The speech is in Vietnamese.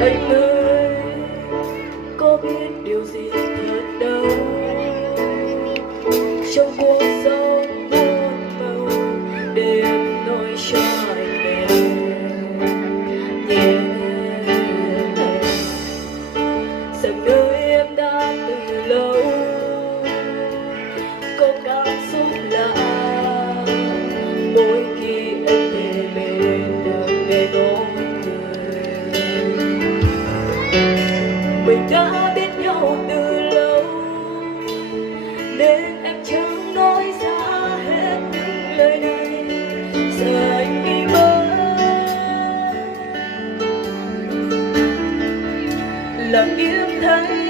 Anh ơi, có biết điều gì thật đâu, trong cuộc sống muôn màu để em nói cho anh nghe nhé. Rằng nơi em đã từ lâu có cảm xúc lạ mỗi khi em về bên đường để nói người. Mình đã biết nhau từ lâu nên em chẳng nói ra hết những lời này. Giờ anh nghĩ mới là kiếm thấy